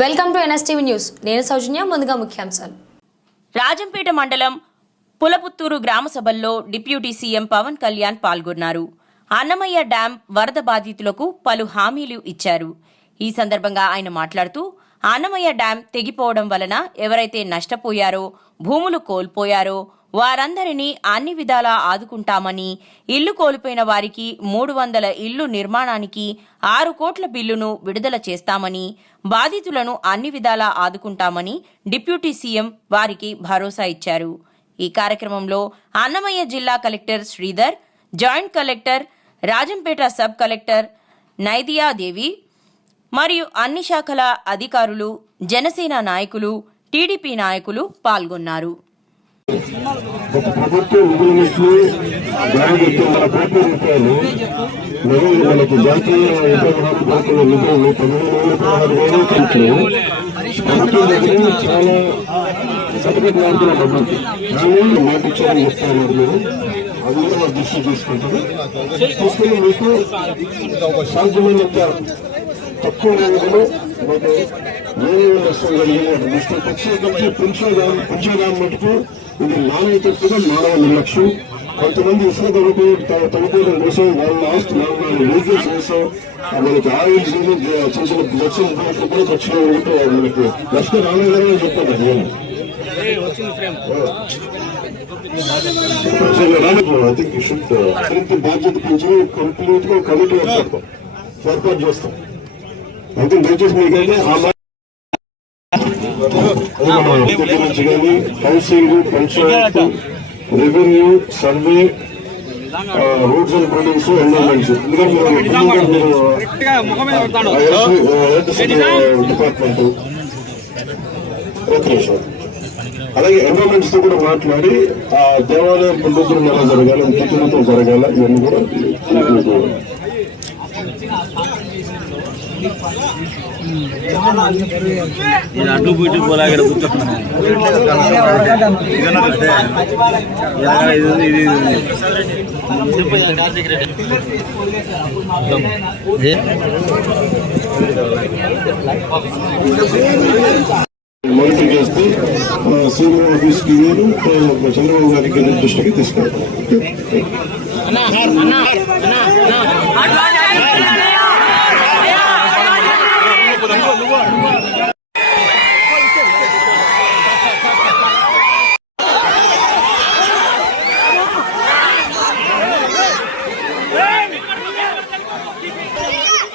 Welcome to NSTV news. నేను సౌజన్య ముందుగా ముఖ్యాంశాలు. రాజంపేట మండలం పులపుత్తూరు గ్రామ సభల్లో డిప్యూటీ సీఎం పవన్ కళ్యాణ్ పాల్గొన్నారు. అన్నమయ్య డ్యాం వరద బాధితులకు పలు హామీలు ఇచ్చారు. ఈ సందర్భంగా ఆయన మాట్లాడుతూ అన్నమయ్య డ్యాం తెగిపోవడం వలన ఎవరైతే నష్టపోయారో భూములు కోల్పోయారో వారందరినీ అన్ని విధాలా ఆదుకుంటామని ఇల్లు కోల్పోయిన వారికి మూడు వందల ఇల్లు నిర్మాణానికి ఆరు కోట్ల బిల్లును విడుదల చేస్తామని బాధితులను అన్ని విధాలా ఆదుకుంటామని డిప్యూటీ సీఎం వారికి భరోసా ఇచ్చారు. ఈ కార్యక్రమంలో అన్నమయ్య జిల్లా collector Sridhar joint collector Rajampet sub collector Naidiyadevi మరియు అన్ని శాఖల అధికారులు జనసేన నాయకులు టీడీపీ నాయకులు పాల్గొన్నారు. ఒక ప్రభుత్వ నిధులన్నింటినీ దానికి మన కోట్ల రూపాయలు నిధులు మనకి జాతీయ ఉద్యోగ హామీ పథకంలో నిధులు పదిహేను వేల పదహారు వేలు పెంచారు ప్రభుత్వం దగ్గర చాలా సతకట్ మారుతున్న డబ్బులు కానీ మాట ఇచ్చారని చెప్తాను మీరు అది కూడా మన దృష్టి తీసుకుంటారు తీసుకుని మీకు సాధ్యమైనంత తక్కువ వ్యవధిలో మీకు ఏమేమి నష్టం కలిగిన నష్టం ప్రత్యేకించి పెంచేదాం పెంచేదాం మటుకు ఇది మానవతత్తుగా మానవ నిర్లక్ష్యం. కొంతమంది ఇసుక తగ్గుతూ తగ్గుకోవడం కోసం వాళ్ళ ఆస్తి వాళ్ళ వేజెస్ కోసం మనకి ఆయిల్ చేసిన కోట్ల కూడా ఉంటే మనకి నష్టం రాలేదని చెప్పారు నేను ఐ థింక్ యూ షుడ్ పూర్తి బాధ్యత పెంచి కంప్లీట్గా కమిటీ ఏర్పాటు చేస్తాం. అయితే దయచేసి మీకైతే ఆ నుంచి కానీ housing panchayat revenue survey roads and buildings environments department. Okay sir అలాగే ఎన్విరాన్మెంట్స్తో కూడా మాట్లాడి ఆ దేవాలయం పునరుద్ధరణ ఎలా జరగాలి కిచెన్తో జరగాల ఇవన్నీ కూడా నేను అడ్డు బీటు పోలాగడ కూర్చున్నాను ఇది మోనిటర్ చేస్తూ సీఎం ఆఫీస్కి మీరు చంద్రబాబు గారికి దృష్టికి తీసుకెళ్తారు